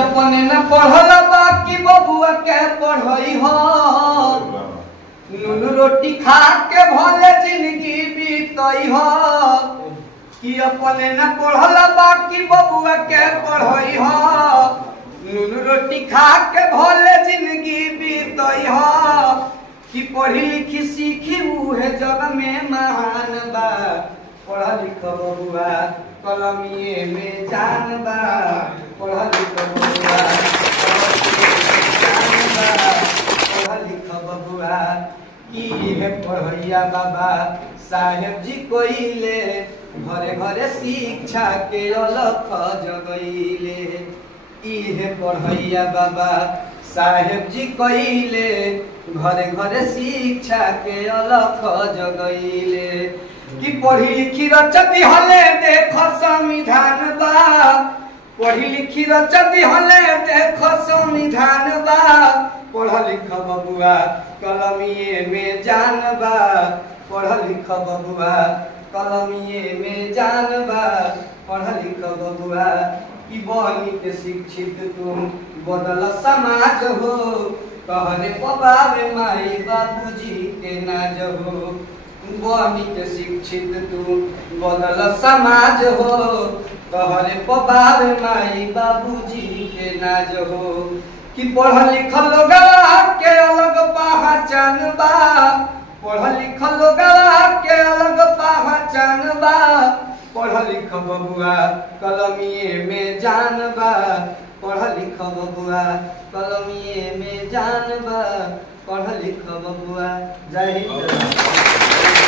अपने न पढ़ल बाकी बबुआ के पढ़ई हो नून रोटी खा के भले जिंदगी बीतई हो कि अपने न पढ़ल बाकी बबुआ के पढ़ई हो नून रोटी खा के भले जिंदगी बीतई हो कि पढ़ी लिखी सीखी उहे जग में महान बा पढ़ा लिख बबुआ कलमिए में जान बा पढ़ा लिख बबुआ पढ़ा लिख बबुआ की है पढ़ैया बाबा साहेब जी कोइले घरे घरे शिक्षा के अलख जगैले इहे पढ़ैया बाबा साहेब जी कोइले घरे घरे शिक्षा के अलख जगैले कि पढ़ी लिखी रचती हले देख संविधान बा पढ़ी लिखी रचती हले देख संविधान बा पढ़ लिख बबुआ कलमिए में जान बा पढ़ लिख बबुआ कलमिए में जान बा पढ़ लिख बबुआ कि बनी के शिक्षित तुम बदल समाज हो कहरे पबावे माई बाबूजी के नाज हो बनी के शिक्षित तुम बदल समाज हो कहरे पबावे माई बाबूजी के नाज हो कि पढ़ लिख लोग के अलग पहचान बा पढ़ लिख लोग के अलग पहचान बा पढ़ लिख बबुआ कलमिए में जान बा पढ़ लिख बबुआ कलमिए में जान बा पढ़ लिख बबुआ जय हिंद।